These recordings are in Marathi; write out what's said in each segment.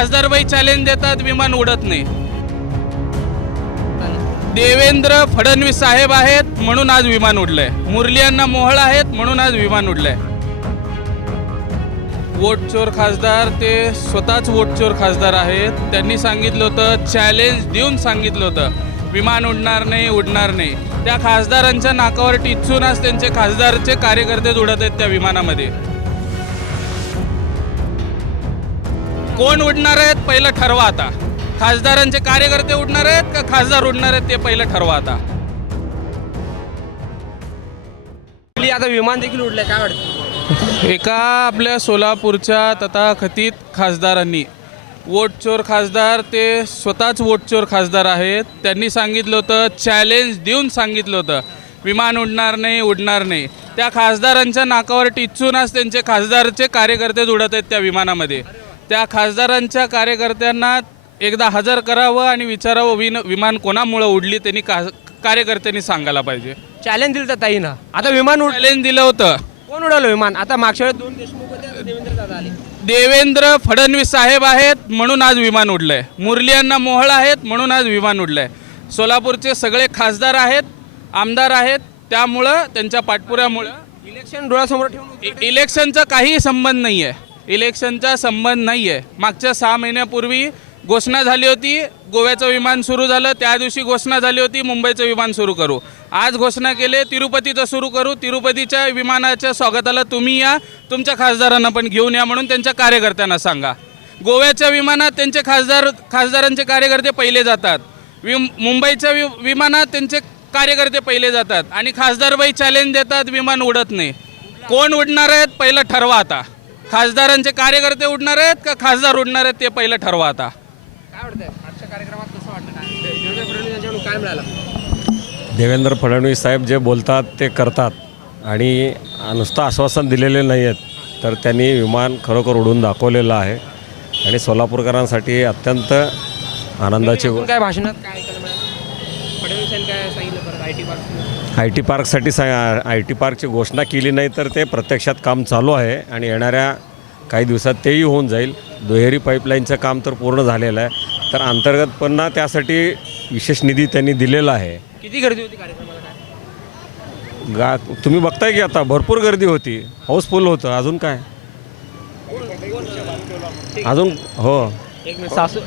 खासदारबाई चॅलेंज देतात, विमान उडत नाही. देवेंद्र फडणवीस साहेब आहेत म्हणून आज विमान उडलंय. मुरली अण्णा मोहोळ आहेत म्हणून आज विमान उडलंय. वोटचोर खासदार ते स्वतःच वोटचोर खासदार आहेत. त्यांनी सांगितलं होतं, चॅलेंज देऊन सांगितलं होतं, विमान उडणार नाही, उडणार नाही. त्या खासदारांच्या नाकावर टिचून आज त्यांचे खासदारचे कार्यकर्ते उडत आहेत त्या विमानामध्ये. कोण उडणार आहेत पहिलं ठरवा आता. खासदारांचे कार्यकर्ते उडणार आहेत का खासदार उडणार आहेत ते पहिलं ठरवा आता. आता विमान देखील उडलंय, काय वाटतं? एका आपल्या सोलापूरच्या तथाकथित खासदारांनी, वोटचोर खासदार ते स्वतःच वोटचोर खासदार आहेत, त्यांनी सांगितलं होतं, चॅलेंज देऊन सांगितलं होतं, विमान उडणार नाही, उडणार नाही. त्या खासदारांच्या नाकावर टिचून आज त्यांचे खासदारचे कार्यकर्ते उडत आहेत त्या विमानामध्ये. त्या खासदारांच्या कार्यकर्त्यांना एकदा हजर करावं आणि विचारावं, विमान कोणामुळं उडली त्यांनी कार्यकर्त्यांनी सांगायला पाहिजे. चॅलेंज दिलं तर ताई ना, आता विमान चॅलेंज दिलं होतं. कोण उडवलं विमान? आता मागच्या वेळेस 2 देशमुख होते, आता देवेंद्र दादा आले. देवेंद्र फडणवीस साहेब आहेत म्हणून आज विमान उडलंय. मुरली अण्णा मोहोळ आहेत म्हणून आज विमान उडलंय. सोलापूरचे सगळे खासदार आहेत, आमदार आहेत, त्यामुळं त्यांच्या पाठपुऱ्यामुळं इलेक्शन डोळ्यासमोर ठेवून इलेक्शनचा काही संबंध नाही आहे. इलेक्शनचा संबंध नाही आहे. मागच्या 6 महिन्यापूर्वी घोषणा झाली होती, गोव्याचं विमान सुरू झालं. त्या दिवशी घोषणा झाली होती, मुंबईचं विमान सुरू करू. आज घोषणा केली, तिरुपतीचं सुरू करू. तिरुपतीच्या विमानाच्या स्वागताला तुम्ही या, तुमच्या खासदारांना पण घेऊन या म्हणून त्यांच्या कार्यकर्त्यांना सांगा. गोव्याच्या विमानात त्यांचे खासदारांचे कार्यकर्ते पहिले जातात. मुंबईच्या विमानात त्यांचे कार्यकर्ते पहिले जातात. आणि खासदारबाई चॅलेंज देतात, विमान उडत नाही. कोण उडणार आहेत पहिलं ठरवा आता. खासदारांचे कार्यकर्ते उडणार आहेत का खासदार उडणार आहेत ते पहिलं ठरवा आता. काय वाटतंय आजच्या कार्यक्रमात? कसं वाटतं? काय देवेंद्र फडणवीस यांच्याकडून काय मिळालं? देवेंद्र फडणवीस साहेब जे बोलतात ते करतात आणि नुसतं आश्वासन दिलेले नाही आहेत, तर त्यांनी विमान खरोखर उडून दाखवलेलं आहे. आणि सोलापूरकरांसाठी अत्यंत आनंदाची काय भाषणात काय ऐकायला मिळालं? फडणवीस यांनी काय सांगितलं परत? IT पार्कसाठी IT पार्कची घोषणा केली नाही, तर ते प्रत्यक्षात काम चालू आहे आणि येणाऱ्या काही दिवसात तेही होऊन जाईल. दुहेरी पाईपलाईनचं काम तर पूर्ण झालेलं आहे, तर अंतर्गत पुन्हा त्यासाठी विशेष निधी त्यांनी दिलेला आहे. किती गर्दी होती कार्यक्रमाला? काय तुम्ही बघताय की आता भरपूर गर्दी होती, हाऊसफुल होतं. अजून काय अजून हो एक मिनिट सासू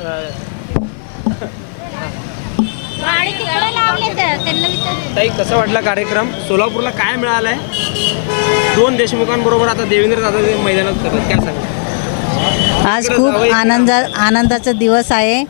ताई, कसं वाटला कार्यक्रम? सोलापूरला काय मिळालं आहे? 2 देशमुखांबरोबर आता देवेंद्र दादा मैदानात करतात, काय सांगा? आज खूप आनंदाचा दिवस आहे.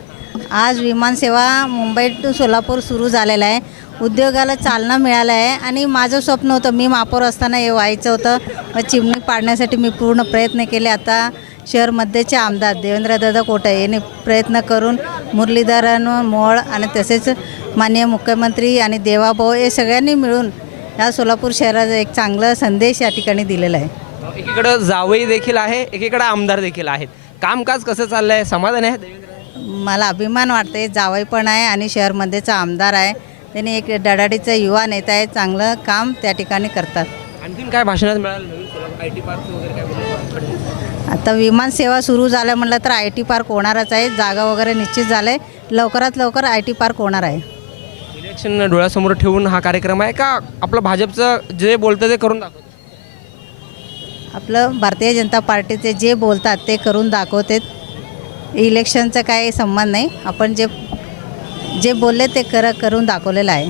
आज विमानसेवा मुंबई टू सोलापूर सुरू झालेला आहे. उद्योगाला चालना मिळालं आहे. आणि माझं स्वप्न होतं, मी महापौर असताना हे व्हायचं होतं. मग चिमणी पाडण्यासाठी मी पूर्ण प्रयत्न केले. आता शहर मध्येचे आमदार देवेंद्रदादा कोटे यांनी प्रयत्न करून मुरलीधर मोहोळ आणि तसेच माननीय मुख्यमंत्री आणि देवाभाऊ हे सगळ्यांनी मिळून या सोलापूर शहराचा एक चांगला संदेश या ठिकाणी दिलेला आहे. एकीकडं जावई देखील आहे, एकीकडं आमदार देखील आहेत. कामकाज कसं चाललं आहे? समाधान आहे देवेंद्र? मला अभिमान वाटते. जावई पण आहे आणि शहरमध्येचा आमदार आहे. त्यांनी एक डडाडीचा युवा नेता आहे. चांगलं काम त्या ठिकाणी करतात. आणखीन काय भाषणात मिळालं? IT पार्क वगैरे काय बोलतो? आता विमानसेवा सुरू झालं म्हटलं तर IT पार्क होणारच आहे. जागा वगैरे निश्चित झालं आहे. लवकरात लवकर IT पार्क होणार आहे. इलेक्शन डोळ्यासमोर ठेवून हा कार्यक्रम आहे का आपलं भाजपचं जे बोलतं ते करून दाखवतं? आपलं भारतीय जनता पार्टीचे जे बोलतात ते करून दाखवते. इलेक्शनचा काही संबंध नाही. आपण जे बोलले ते करून दाखवलेलं आहे.